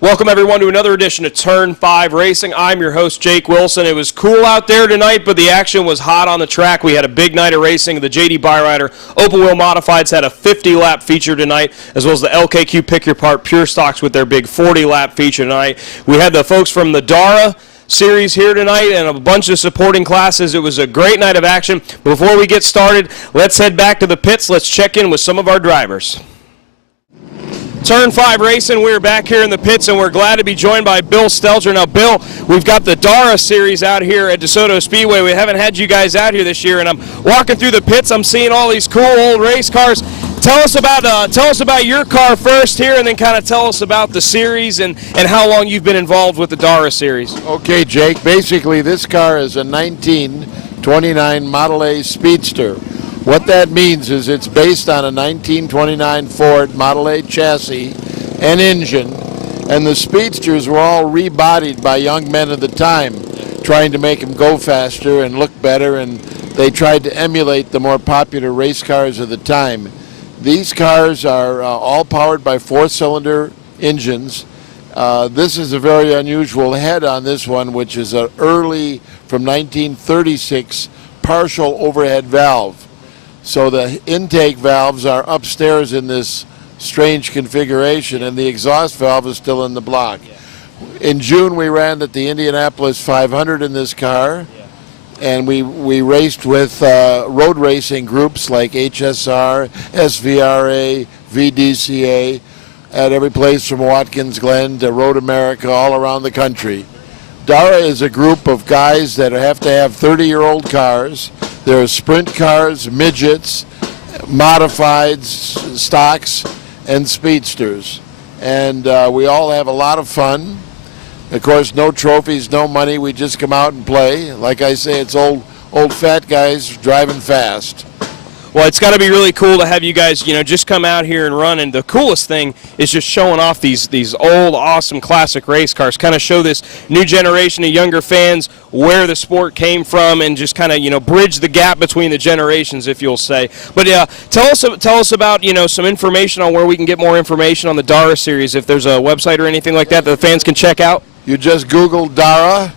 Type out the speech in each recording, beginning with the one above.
Welcome, everyone, to another edition of Turn 5 Racing. I'm your host, Jake Wilson. It was cool out there tonight, but the action was hot on the track. We had a big night of racing. The JD Byrider Open Wheel Modifieds had a 50-lap feature tonight, as well as the LKQ Pick Your Part Pure Stocks with their big 40-lap feature tonight. We had the folks from the Dara series here tonight and a bunch of supporting classes. It was a great night of action. Before we get started, let's head back to the pits. Let's check in with some of our drivers. Turn 5 Racing, we're back here in the pits, and we're glad to be joined by Bill Stelzer. Now, Bill, we've got the Dara series out here at Desoto Speedway. We haven't had you guys out here this year, and I'm walking through the pits. I'm seeing all these cool old race cars. Tell us about your car first here, and then kind of tell us about the series and how long you've been involved with the Dara series. Okay, Jake. Basically, this car is a 1929 Model A Speedster. What that means is it's based on a 1929 Ford Model A chassis and engine, and the Speedsters were all rebodied by young men of the time, trying to make them go faster and look better, and they tried to emulate the more popular race cars of the time. These cars are all powered by four-cylinder engines. This is a very unusual head on this one, which is an early, from 1936, partial overhead valve. So the intake valves are upstairs in this strange configuration, and the exhaust valve is still in the block. In June, we ran at the Indianapolis 500 in this car, and we raced with road racing groups like HSR, SVRA, VDCA, at every place from Watkins Glen to Road America, all around the country. Dara is a group of guys that have to have 30-year-old cars. There are sprint cars, midgets, modifieds, stocks, and speedsters. And we all have a lot of fun. Of course, no trophies, no money. We just come out and play. Like I say, it's old fat guys driving fast. Well, it's got to be really cool to have you guys, just come out here and run. And the coolest thing is just showing off these old, awesome, classic race cars. Kind of show this new generation of younger fans where the sport came from, and just kind of, bridge the gap between the generations, if you'll say. But tell us about, some information on where we can get more information on the Dara series. If there's a website or anything like that the fans can check out. You just Google Dara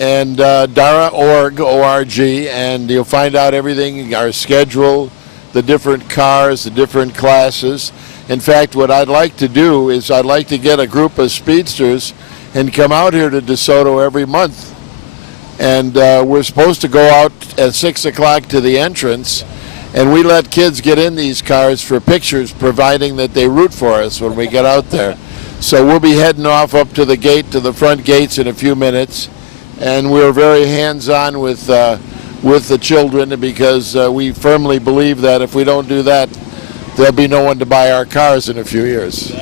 and Dara.org, O-R-G, and you'll find out everything, our schedule, the different cars, the different classes. In fact, what I'd like to do is I'd like to get a group of speedsters and come out here to DeSoto every month. And we're supposed to go out at 6 o'clock to the entrance, and we let kids get in these cars for pictures, providing that they root for us when we get out there. So we'll be heading off up to the gate, to the front gates in a few minutes. And we're very hands-on with the children, because we firmly believe that if we don't do that, there'll be no one to buy our cars in a few years.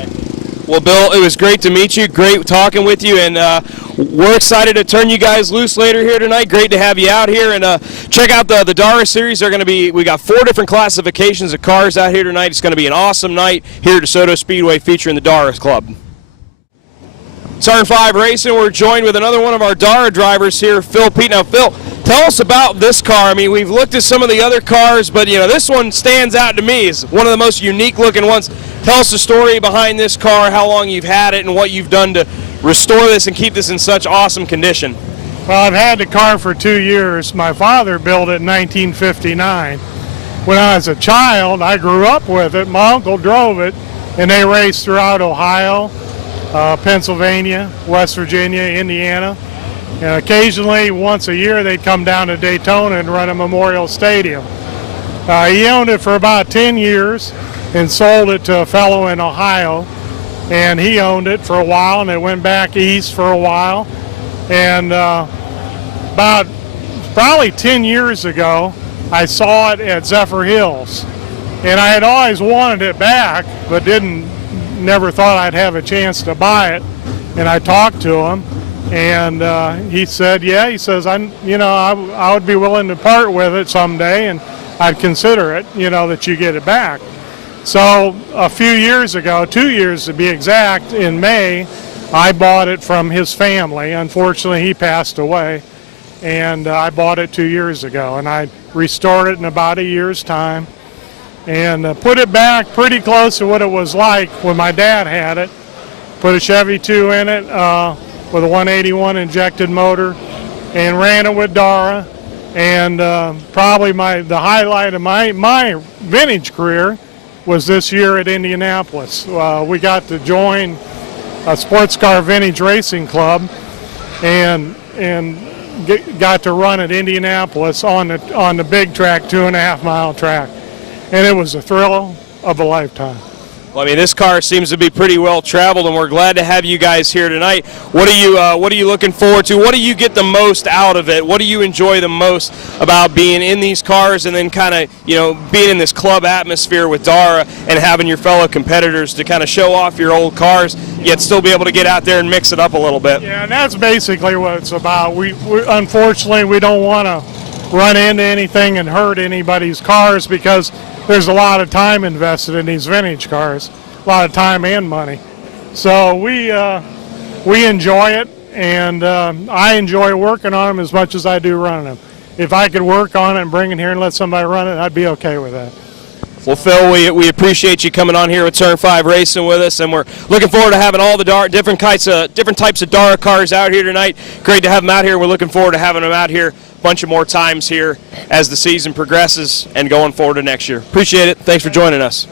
Well, Bill, it was great to meet you. Great talking with you, and we're excited to turn you guys loose later here tonight. Great to have you out here, and check out the Dara series. We got 4 different classifications of cars out here tonight. It's going to be an awesome night here at DeSoto Speedway featuring the Dara Club. Turn 5 Racing, we're joined with another one of our Dara drivers here, Phil Pete. Now, Phil, tell us about this car. I mean, we've looked at some of the other cars, but, this one stands out to me as one of the most unique-looking ones. Tell us the story behind this car, how long you've had it, and what you've done to restore this and keep this in such awesome condition. Well, I've had the car for 2 years. My father built it in 1959. When I was a child, I grew up with it. My uncle drove it, and they raced throughout Ohio, Pennsylvania, West Virginia, Indiana, and occasionally once a year they'd come down to Daytona and run a Memorial Stadium. He owned it for about 10 years and sold it to a fellow in Ohio, and he owned it for a while, and it went back east for a while, and about probably 10 years ago I saw it at Zephyr Hills, and I had always wanted it back but never thought I'd have a chance to buy it. And I talked to him, and he said, yeah, he says, I would be willing to part with it someday. And I'd consider it, that you get it back. So a few years ago, 2 years to be exact, in May, I bought it from his family. Unfortunately, he passed away, and I bought it 2 years ago, and I restored it in about a year's time and put it back pretty close to what it was like when my dad had it. Put a Chevy 2 in it with a 181 injected motor and ran it with Dara. And probably the highlight of my vintage career was this year at Indianapolis. We got to join a sports car vintage racing club and got to run at Indianapolis on the big track, 2.5 mile track. And it was a thrill of a lifetime. Well, I mean, this car seems to be pretty well traveled, and we're glad to have you guys here tonight. What are you looking forward to? What do you get the most out of it? What do you enjoy the most about being in these cars, and then kind of being in this club atmosphere with Dara and having your fellow competitors to kind of show off your old cars, yet still be able to get out there and mix it up a little bit? Yeah, and that's basically what it's about. We unfortunately we don't want to run into anything and hurt anybody's cars because there's a lot of time invested in these vintage cars, a lot of time and money. So we enjoy it, and I enjoy working on them as much as I do running them. If I could work on it and bring it here and let somebody run it, I'd be okay with that. Well, Phil, we appreciate you coming on here with Turn 5 Racing with us, and we're looking forward to having all the different types of Dara cars out here tonight. Great to have them out here. We're looking forward to having them out here a bunch of more times here as the season progresses and going forward to next year. Appreciate it. Thanks for joining us.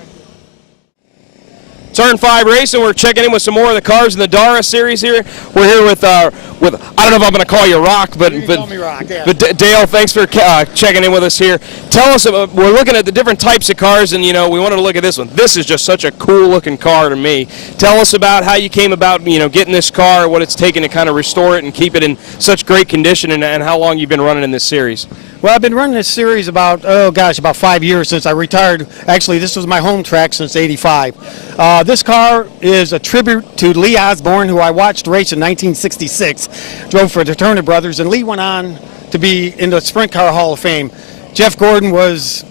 Turn 5 Racing, we're checking in with some more of the cars in the Dara series here. We're here with I don't know if I'm going to call you Rock, but Call me Rock, yeah. But Dale, thanks for checking in with us here. Tell us, we're looking at the different types of cars, and we wanted to look at this one. This is just such a cool looking car to me. Tell us about how you came about, getting this car, what it's taken to kind of restore it and keep it in such great condition, and how long you've been running in this series. Well, I've been running this series about 5 years since I retired. Actually, this was my home track since '85. This car is a tribute to Lee Osborne, who I watched race in 1966. Drove for the Turner Brothers, and Lee went on to be in the Sprint Car Hall of Fame. Jeff Gordon was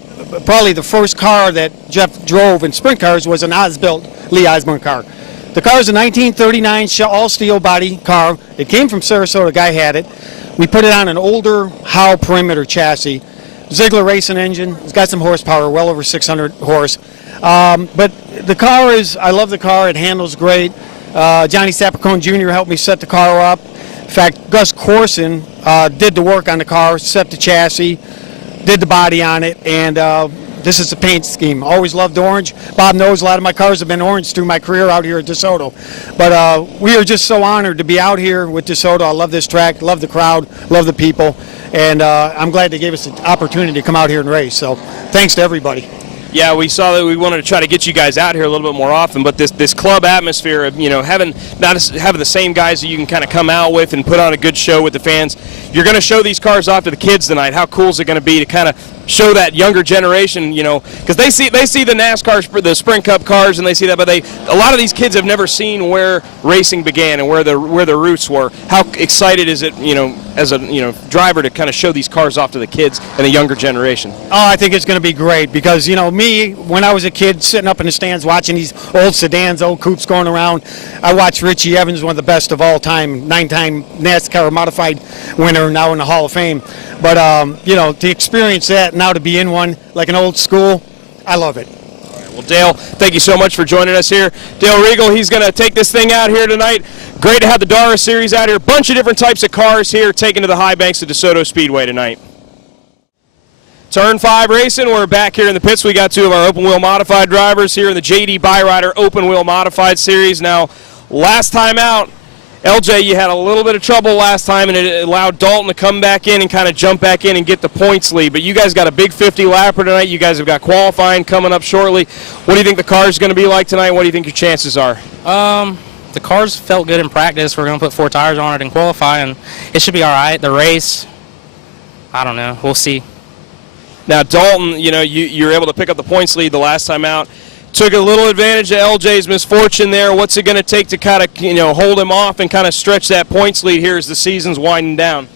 probably the first car that Jeff drove in sprint cars was an Oz-built Lee Osborne car. The car is a 1939 all-steel body car. It came from Sarasota. A guy had it. We put it on an older Howe perimeter chassis. Ziegler racing engine. It's got some horsepower, well over 600 horse. But the car I love the car. It handles great. Johnny Sapacone Jr. helped me set the car up. In fact, Gus Corson did the work on the car, set the chassis, did the body on it, and this is the paint scheme. Always loved orange. Bob knows a lot of my cars have been orange through my career out here at Desoto. But we are just so honored to be out here with Desoto. I love this track, love the crowd, love the people, and I'm glad they gave us the opportunity to come out here and race. So thanks to everybody. Yeah, we saw that we wanted to try to get you guys out here a little bit more often, but this club atmosphere of having the same guys that you can kind of come out with and put on a good show with the fans. You're going to show these cars off to the kids tonight. How cool is it going to be to kind of show that younger generation, because they see the NASCAR, the Sprint Cup cars, and they see that, but a lot of these kids have never seen where racing began and where the roots were. How excited is it, as a driver to kind of show these cars off to the kids and the younger generation? Oh, I think it's going to be great because, me, when I was a kid sitting up in the stands watching these old sedans, old coupes going around, I watched Richie Evans, one of the best of all time, 9-time NASCAR modified winner, now in the Hall of Fame. But, to experience that, now to be in one, like an old school, I love it. Well, Dale, thank you so much for joining us here. Dale Regal, he's going to take this thing out here tonight. Great to have the Dara Series out here. Bunch of different types of cars here taken to the high banks of DeSoto Speedway tonight. Turn 5 Racing, we're back here in the pits. We got two of our open wheel modified drivers here in the JD Byrider Open Wheel Modified Series. Now, last time out, LJ, you had a little bit of trouble last time, and it allowed Dalton to come back in and kind of jump back in and get the points lead. But you guys got a big 50-lapper tonight. You guys have got qualifying coming up shortly. What do you think the car is going to be like tonight? What do you think your chances are? The cars felt good in practice. We're going to put 4 tires on it and qualify, and it should be all right. The race, I don't know. We'll see. Now, Dalton, you were able to pick up the points lead the last time out. Took a little advantage of LJ's misfortune there. What's it going to take to kind of, hold him off and kind of stretch that points lead here as the season's winding down?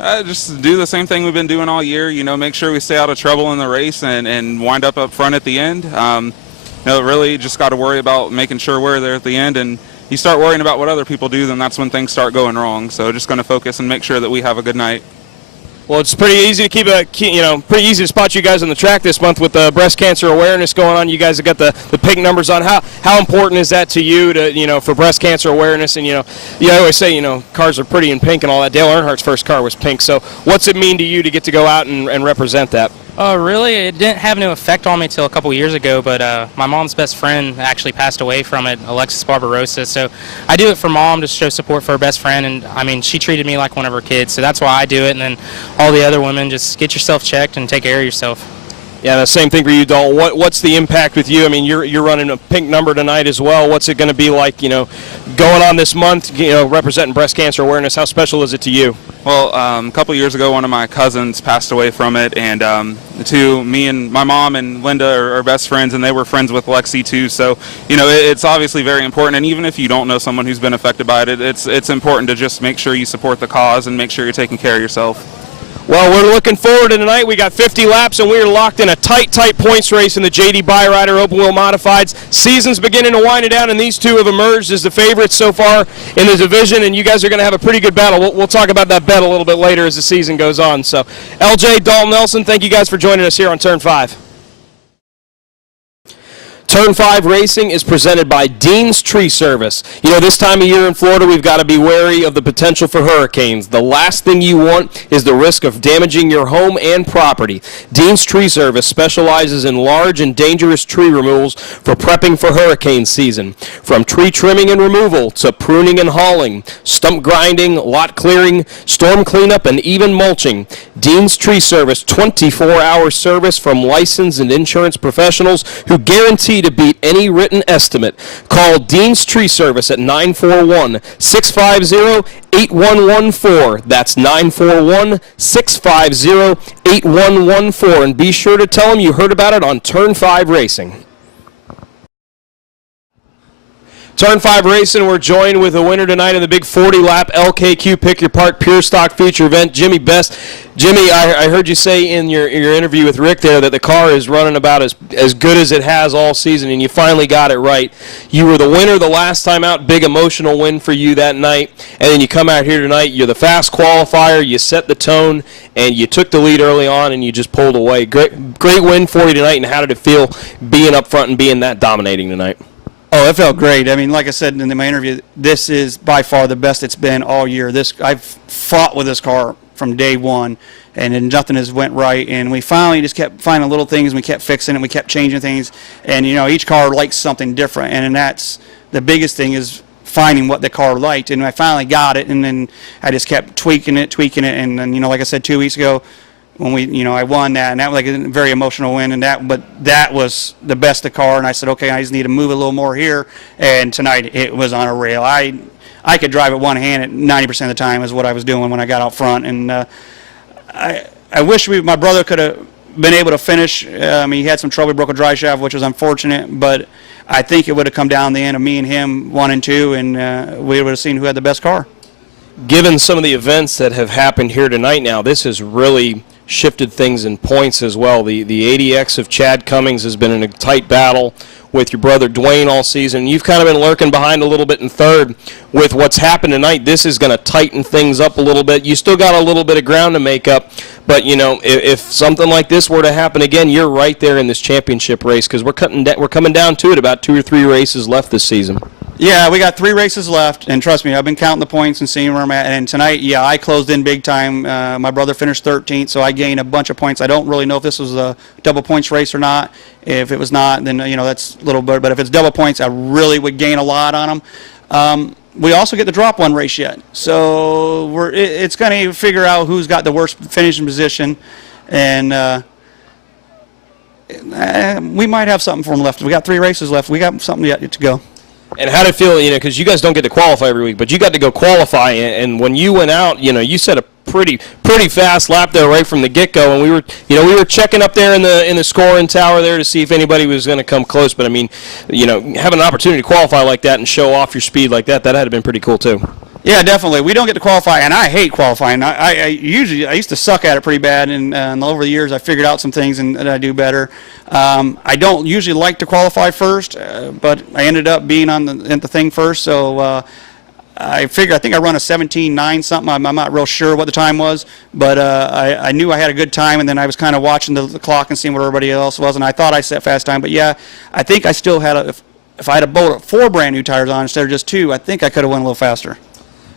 Just do the same thing we've been doing all year. Make sure we stay out of trouble in the race and wind up front at the end. Really just got to worry about making sure we're there at the end. And you start worrying about what other people do, then that's when things start going wrong. So just going to focus and make sure that we have a good night. Well, it's pretty easy to pretty easy to spot you guys on the track this month with the breast cancer awareness going on. You guys have got the pink numbers on. How important is that to you to for breast cancer awareness? And I always say cars are pretty in pink and all that. Dale Earnhardt's first car was pink. So what's it mean to you to get to go out and represent that? Really, it didn't have no effect on me until a couple years ago, but my mom's best friend actually passed away from it, Alexis Barbarossa. So I do it for Mom to show support for her best friend, and I mean, she treated me like one of her kids, so that's why I do it. And then all the other women, just get yourself checked and take care of yourself. Yeah, the same thing for you, Dalton. What's the impact with you? I mean, you're running a pink number tonight as well. What's it going to be like, going on this month, representing breast cancer awareness? How special is it to you? Well, a couple years ago, one of my cousins passed away from it, and me and my mom and Linda are best friends, and they were friends with Lexi too. So, it's obviously very important. And even if you don't know someone who's been affected by it, it's important to just make sure you support the cause and make sure you're taking care of yourself. Well, we're looking forward to tonight. We got 50 laps, and we are locked in a tight points race in the JD Byrider Open Wheel Modifieds. Season's beginning to wind it down, and these two have emerged as the favorites so far in the division, and you guys are going to have a pretty good battle. We'll talk about that bet a little bit later as the season goes on. So, LJ, Dalton Nelson, thank you guys for joining us here on Turn 5. Turn 5 Racing is presented by Dean's Tree Service. This time of year in Florida, we've got to be wary of the potential for hurricanes. The last thing you want is the risk of damaging your home and property. Dean's Tree Service specializes in large and dangerous tree removals for prepping for hurricane season. From tree trimming and removal to pruning and hauling, stump grinding, lot clearing, storm cleanup, and even mulching. Dean's Tree Service, 24-hour service from licensed and insurance professionals who guarantee to beat any written estimate. Call Dean's Tree Service at 941-650-8114. That's 941-650-8114. And be sure to tell them you heard about it on Turn 5 Racing. Turn 5 Racing, we're joined with a winner tonight in the big 40-lap LKQ Pick Your Park Pure Stock Feature event, Jimmy Best. Jimmy, I heard you say in your interview with Rick there that the car is running about as good as it has all season, and you finally got it right. You were the winner the last time out, big emotional win for you that night, and then you come out here tonight, you're the fast qualifier, you set the tone, and you took the lead early on, and you just pulled away. Great win for you tonight, and how did it feel being up front and being that dominating tonight? Oh, it felt great. I mean, like I said in my interview, this is by far the best it's been all year. I've fought with this car from day one, and then nothing has went right. And we finally just kept finding little things, and we kept fixing it, we kept changing things. And, each car likes something different. And that's the biggest thing is finding what the car liked. And I finally got it, and then I just kept tweaking it. And then, like I said 2 weeks ago, when I won that, and that was like a very emotional win, but that was the best of the car, and I said, okay, I just need to move a little more here, and tonight it was on a rail. I could drive it one hand at 90% of the time is what I was doing when I got out front, and I wish my brother could have been able to finish. He had some trouble, he broke a dry shaft, which was unfortunate, but I think it would have come down the end of me and him 1 and 2, and we would have seen who had the best car. Given some of the events that have happened here tonight now, this has really shifted things in points as well. The 80X of Chad Cummings has been in a tight battle with your brother Dwayne all season. You've kind of been lurking behind a little bit in third. With what's happened tonight, this is going to tighten things up a little bit. You still got a little bit of ground to make up, but if something like this were to happen again, you're right there in this championship race because we're coming down to it, about 2 or 3 races left this season. Yeah, we got 3 races left, and trust me, I've been counting the points and seeing where I'm at. And tonight, yeah, I closed in big time. My brother finished 13th, so I gained a bunch of points. I don't really know if this was a double points race or not. If it was not, then that's a little bit. But if it's double points, I really would gain a lot on them. We also get the drop one race yet, so it's going to figure out who's got the worst finishing position, and we might have something for them left. We got 3 races left. We got something yet to go. And how did it feel, because you guys don't get to qualify every week, but you got to go qualify, and when you went out, you set a pretty fast lap there right from the get-go, and we were checking up there in the scoring tower there to see if anybody was going to come close, but having an opportunity to qualify like that and show off your speed like that had to have been pretty cool too. Yeah, definitely. We don't get to qualify, and I hate qualifying. I used to suck at it pretty bad, and over the years I figured out some things and I do better. I don't usually like to qualify first, but I ended up being on the thing first, so I think I run a 17.9 something. I'm not real sure what the time was, but I knew I had a good time, and then I was kind of watching the clock and seeing what everybody else was, and I thought I set fast time. But yeah, I think I still had if I had a boat of 4 brand new tires on instead of just 2, I think I could have went a little faster.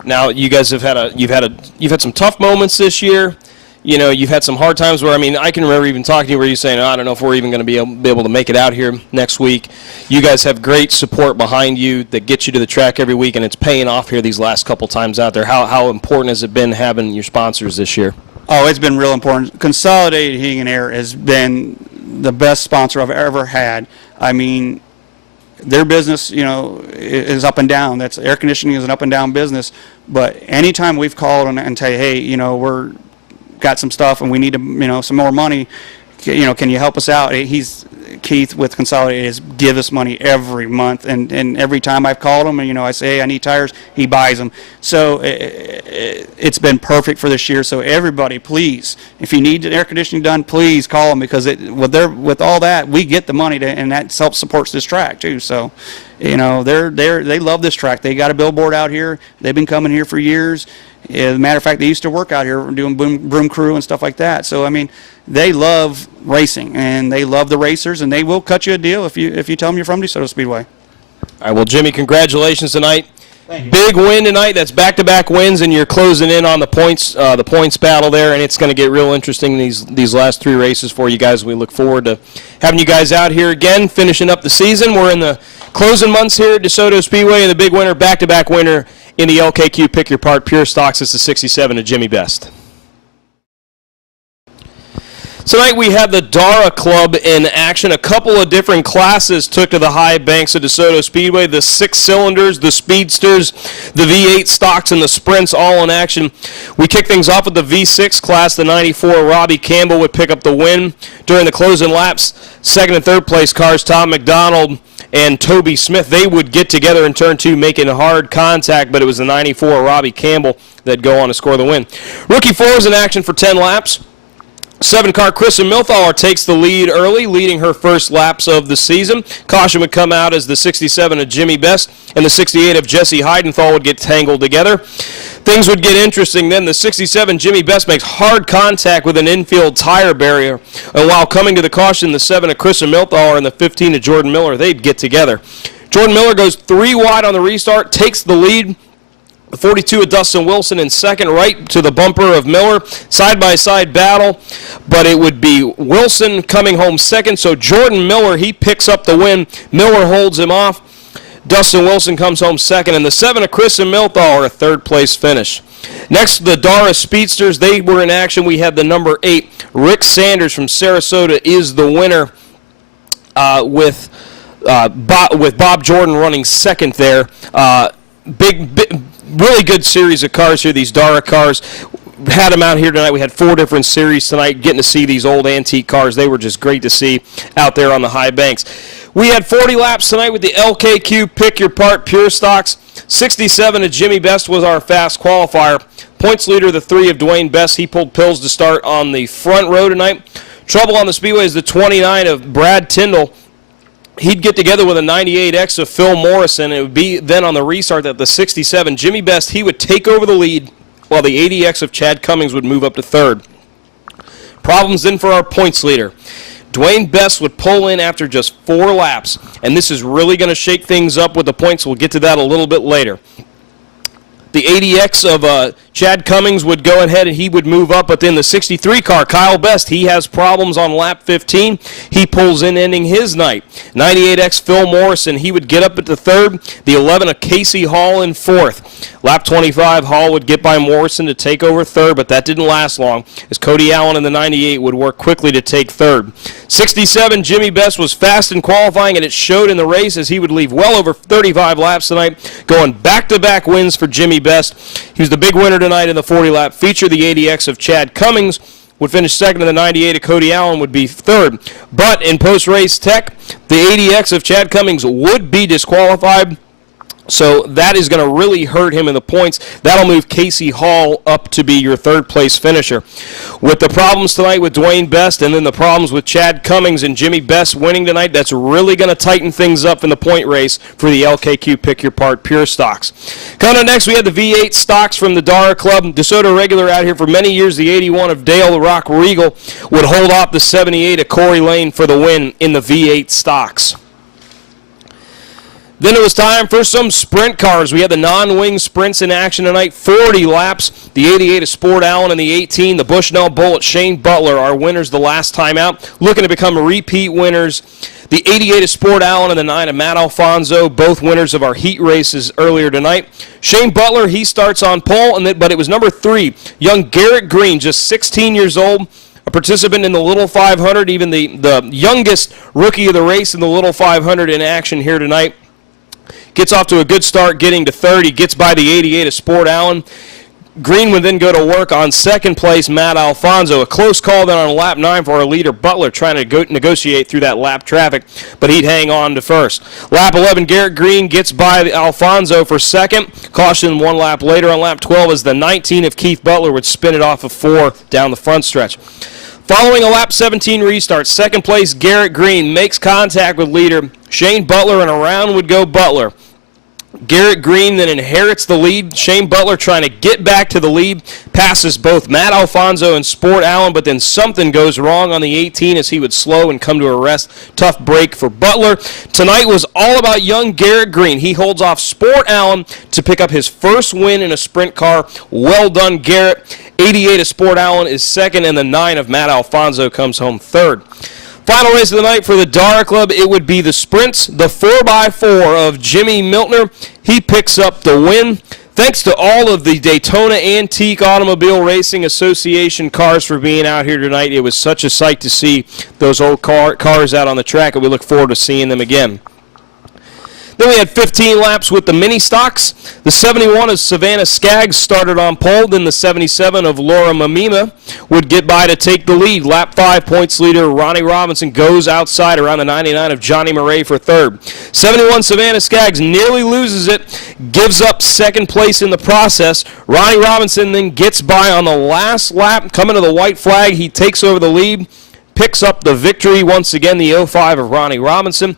Now you guys have you've had some tough moments this year. You know, you've had some hard times where, I mean, I can remember even talking to you where you're saying, I don't know if we're even going to be able to make it out here next week. You guys have great support behind you that gets you to the track every week, and it's paying off here these last couple times out there. How important has it been having your sponsors this year? Oh, it's been real important. Consolidated Heating and Air has been the best sponsor I've ever had. I mean, their business, you know, is up and down. That's air conditioning is an up and down business. But anytime we've called and tell you, hey, you know, we're got some stuff and we need some more money, you know, can you help us out? Keith with Consolidated is give us money every month, and every time I've called him and, you know, I say, hey, I need tires, he buys them. So it's been perfect for this year. So everybody, please, if you need air conditioning done, please call them, because with all that, we get the money and that helps supports this track too. So, you know, they love this track. They got a billboard out here. They've been coming here for years. As a matter of fact, they used to work out here doing broom crew and stuff like that. So, I mean, they love racing, and they love the racers, and they will cut you a deal if you tell them you're from DeSoto Speedway. All right, well, Jimmy, congratulations tonight. Thank you. Big win tonight. That's back-to-back wins, and you're closing in on the points battle there, and it's going to get real interesting these last 3 races for you guys. We look forward to having you guys out here again, finishing up the season. We're in the closing months here at DeSoto Speedway, and the big winner, back-to-back winner in the LKQ Pick Your Part Pure Stocks is the 67 of Jimmy Best. Tonight we had the Dara Club in action. A couple of different classes took to the high banks of DeSoto Speedway. The 6 cylinders, the speedsters, the V8 stocks, and the sprints all in action. We kick things off with the V6 class. The 94 Robbie Campbell would pick up the win during the closing laps. Second and third place cars, Tom McDonald and Toby Smith, they would get together in turn 2, making hard contact, but it was the 94 Robbie Campbell that'd go on to score the win. Rookie 4 is in action for 10 laps. 7-car Kristen Milthauer takes the lead early, leading her first laps of the season. Caution would come out as the 67 of Jimmy Best and the 68 of Jesse Heidenthal would get tangled together. Things would get interesting then. The 67 Jimmy Best makes hard contact with an infield tire barrier. And while coming to the caution, the 7 of Kristen Milthauer and the 15 of Jordan Miller, they'd get together. Jordan Miller goes 3 wide on the restart, takes the lead. 42 of Dustin Wilson in second, right to the bumper of Miller. Side-by-side battle, but it would be Wilson coming home second. So Jordan Miller, he picks up the win. Miller holds him off. Dustin Wilson comes home second. And the 7 of Kristen Milthauer, a third-place finish. Next, the Dara Speedsters, they were in action. We had the number 8, Rick Sanders from Sarasota, is the winner with Bob Jordan running second there. Really good series of cars here, these Dara cars. Had them out here tonight. We had 4 different series tonight, getting to see these old antique cars. They were just great to see out there on the high banks. We had 40 laps tonight with the LKQ Pick Your Part Pure Stocks. 67 of Jimmy Best was our fast qualifier. Points leader, the 3 of Dwayne Best. He pulled pills to start on the front row tonight. Trouble on the speedway is the 29 of Brad Tyndall. He'd get together with a 98X of Phil Morrison. It would be then on the restart that the 67 Jimmy Best, he would take over the lead, while the 80X of Chad Cummings would move up to third. Problems then for our points leader. Dwayne Best would pull in after just 4 laps, and this is really going to shake things up with the points. We'll get to that a little bit later. The 80X of Chad Cummings would go ahead and he would move up, but then the 63 car, Kyle Best, he has problems on lap 15. He pulls in, ending his night. 98X Phil Morrison, he would get up at the third. The 11 of Casey Hall in fourth. Lap 25, Hall would get by Morrison to take over third, but that didn't last long, as Cody Allen in the 98 would work quickly to take third. 67, Jimmy Best was fast in qualifying, and it showed in the race as he would leave well over 35 laps tonight, going back-to-back wins for Jimmy Best. He was the big winner tonight in the 40-lap feature. The 80X of Chad Cummings would finish second, and the 98 of Cody Allen would be third. But in post-race tech, the 80X of Chad Cummings would be disqualified. So that is going to really hurt him in the points. That'll move Casey Hall up to be your third-place finisher. With the problems tonight with Dwayne Best and then the problems with Chad Cummings and Jimmy Best winning tonight, that's really going to tighten things up in the point race for the LKQ Pick Your Part Pure Stocks. Coming up next, we had the V8 stocks from the Dara Club. DeSoto regular out here for many years, the 81 of Dale the Rock Regal would hold off the 78 of Corey Lane for the win in the V8 stocks. Then it was time for some sprint cars. We had the non-wing sprints in action tonight, 40 laps. The 88 of Sport Allen and the 18, the Bushnell Bullet, Shane Butler, our winners the last time out, looking to become repeat winners. The 88 of Sport Allen and the 9 of Matt Alfonso, both winners of our heat races earlier tonight. Shane Butler, he starts on pole, but it was number 3, young Garrett Green, just 16 years old, a participant in the Little 500, even the youngest rookie of the race in the Little 500 in action here tonight. Gets off to a good start, getting to third. He gets by the 88 of Sport Allen. Green would then go to work on second place, Matt Alfonso. A close call then on lap 9 for our leader, Butler, trying to negotiate through that lap traffic, but he'd hang on to first. Lap 11, Garrett Green gets by Alfonso for second. Caution one lap later on lap 12 as the 19 of Keith Butler would spin it off of 4 down the front stretch. Following a lap 17 restart, second place Garrett Green makes contact with leader Shane Butler, and around would go Butler. Garrett Green then inherits the lead. Shane Butler trying to get back to the lead, passes both Matt Alfonso and Sport Allen, but then something goes wrong on the 18 as he would slow and come to a rest. Tough break for Butler. Tonight was all about young Garrett Green. He holds off Sport Allen to pick up his first win in a sprint car. Well done, Garrett. 88 of Sport Allen is second, and the 9 of Matt Alfonso comes home third. Final race of the night for the Dara Club, it would be the sprints, the 4x4 of Jimmy Miltner. He picks up the win. Thanks to all of the Daytona Antique Automobile Racing Association cars for being out here tonight. It was such a sight to see those old cars out on the track, and we look forward to seeing them again. Then we had 15 laps with the mini stocks. The 71 of Savannah Skaggs started on pole. Then the 77 of Laura Mamima would get by to take the lead. Lap 5, points leader Ronnie Robinson goes outside around the 99 of Johnny Murray for third. 71 Savannah Skaggs nearly loses it, gives up second place in the process. Ronnie Robinson then gets by on the last lap. Coming to the white flag, he takes over the lead, picks up the victory once again, the 05 of Ronnie Robinson.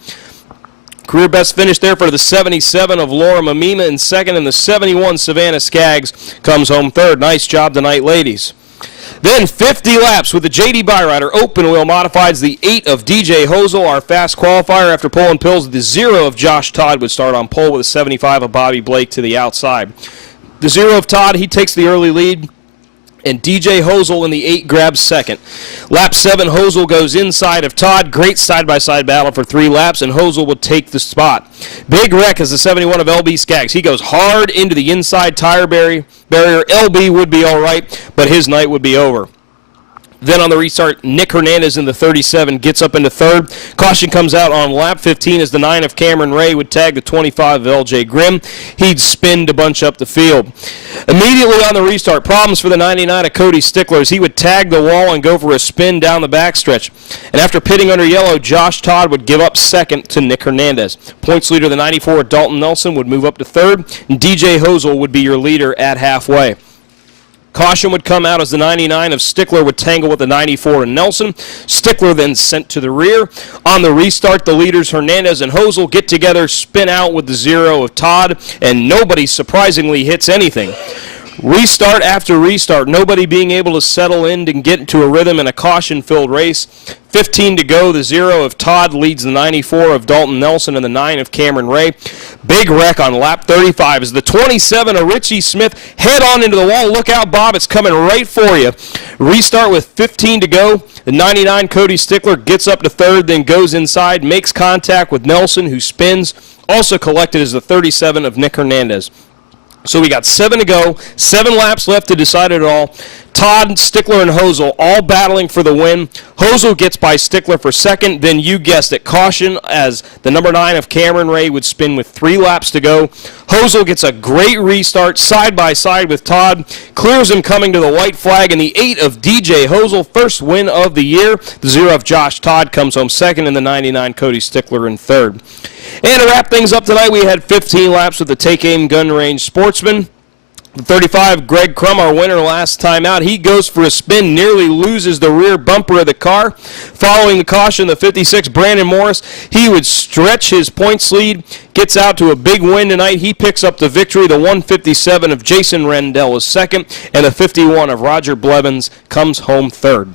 Career best finish there for the 77 of Laura Mamima in second, and the 71 Savannah Skaggs comes home third. Nice job tonight, ladies. Then 50 laps with the JD Byrider open wheel modifieds, the 8 of DJ Hosel, our fast qualifier after pulling pills. The 0 of Josh Todd would start on pole with a 75 of Bobby Blake to the outside. The 0 of Todd, he takes the early lead, and DJ Hosel in the 8 grabs second. Lap 7, Hosel goes inside of Todd. Great side-by-side battle for 3 laps, and Hosel would take the spot. Big wreck is the 71 of LB Skaggs. He goes hard into the inside tire barrier. LB would be all right, but his night would be over. Then on the restart, Nick Hernandez in the 37 gets up into third. Caution comes out on lap 15 as the 9 of Cameron Ray would tag the 25 of LJ Grimm. He'd spin to bunch up the field. Immediately on the restart, problems for the 99 of Cody Stickler as he would tag the wall and go for a spin down the backstretch. And after pitting under yellow, Josh Todd would give up second to Nick Hernandez. Points leader, the 94 of Dalton Nelson, would move up to third, and DJ Hosel would be your leader at halfway. Caution would come out as the 99 of Stickler would tangle with the 94 of Nelson. Stickler then sent to the rear. On the restart, the leaders Hernandez and Hosel get together, spin out with the 0 of Todd, and nobody surprisingly hits anything. Restart after restart, nobody being able to settle in and get into a rhythm in a caution-filled race. 15 to go, the 0 of Todd leads the 94 of Dalton Nelson and the 9 of Cameron Ray. Big wreck on lap 35 as the 27 of Richie Smith head on into the wall. Look out, Bob, it's coming right for you. Restart with 15 to go. The 99 Cody Stickler gets up to third, then goes inside, makes contact with Nelson, who spins. Also collected is the 37 of Nick Hernandez. So we got 7 to go, 7 laps left to decide it all. Todd, Stickler, and Hosel all battling for the win. Hosel gets by Stickler for second. Then you guessed it, caution as the number 9 of Cameron Ray would spin with 3 laps to go. Hosel gets a great restart side by side with Todd. Clears him coming to the white flag, and the 8 of DJ Hosel, first win of the year. The 0 of Josh Todd comes home second, and the 99 Cody Stickler in third. And to wrap things up tonight, we had 15 laps with the Take Aim Gun Range Sportsman. The 35, Greg Crum, our winner last time out, he goes for a spin, nearly loses the rear bumper of the car. Following the caution, the 56, Brandon Morris, he would stretch his points lead, gets out to a big win tonight. He picks up the victory. The 157 of Jason Rendell was second, and the 51 of Roger Blevins comes home third.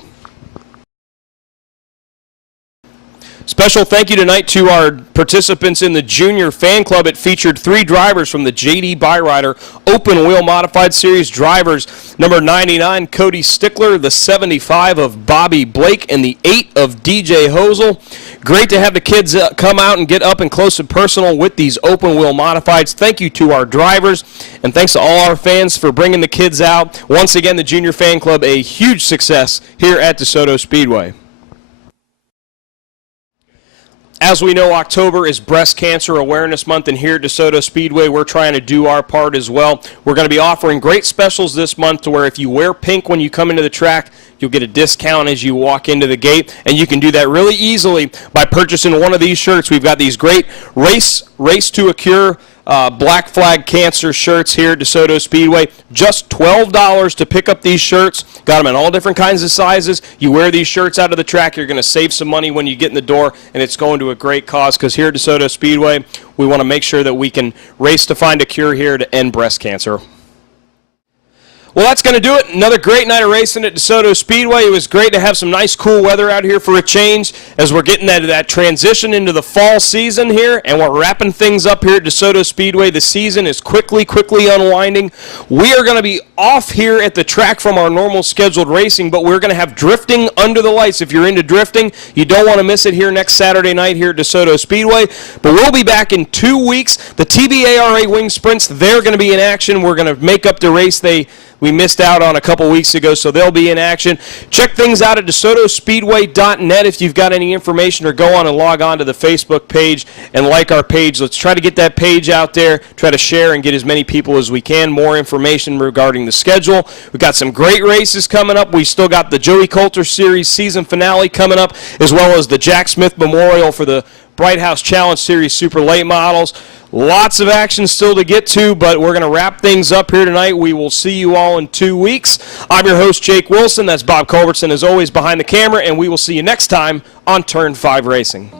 Special thank you tonight to our participants in the Junior Fan Club. It featured 3 drivers from the J.D. Byrider Open Wheel Modified Series drivers. Number 99, Cody Stickler, the 75 of Bobby Blake, and the 8 of DJ Hosel. Great to have the kids come out and get up and close and personal with these Open Wheel Modifieds. Thank you to our drivers, and thanks to all our fans for bringing the kids out. Once again, the Junior Fan Club, a huge success here at DeSoto Speedway. As we know, October is Breast Cancer Awareness Month, and here at DeSoto Speedway, we're trying to do our part as well. We're going to be offering great specials this month to where if you wear pink when you come into the track, you'll get a discount as you walk into the gate, and you can do that really easily by purchasing one of these shirts. We've got these great Race to a Cure Black Flag Cancer shirts here at DeSoto Speedway. Just $12 to pick up these shirts. Got them in all different kinds of sizes. You wear these shirts out of the track, you're going to save some money when you get in the door, and it's going to a great cause because here at DeSoto Speedway, we want to make sure that we can race to find a cure here to end breast cancer. Well, that's going to do it. Another great night of racing at DeSoto Speedway. It was great to have some nice, cool weather out here for a change as we're getting that transition into the fall season here, and we're wrapping things up here at DeSoto Speedway. The season is quickly unwinding. We are going to be off here at the track from our normal scheduled racing, but we're going to have drifting under the lights. If you're into drifting, you don't want to miss it here next Saturday night here at DeSoto Speedway. But we'll be back in 2 weeks. The TBARA Wing Sprints, they're going to be in action. We're going to make up the race we missed out on a couple weeks ago, so they'll be in action. Check things out at DeSotoSpeedway.net if you've got any information, or go on and log on to the Facebook page and like our page. Let's try to get that page out there, try to share and get as many people as we can. More information regarding the schedule. We've got some great races coming up. We still got the Joey Coulter Series season finale coming up, as well as the Jack Smith Memorial for the Bright House Challenge Series Super Late Models. Lots of action still to get to, but we're going to wrap things up here tonight. We will see you all in 2 weeks. I'm your host, Jake Wilson. That's Bob Culbertson, as always, behind the camera, and we will see you next time on Turn 5 Racing.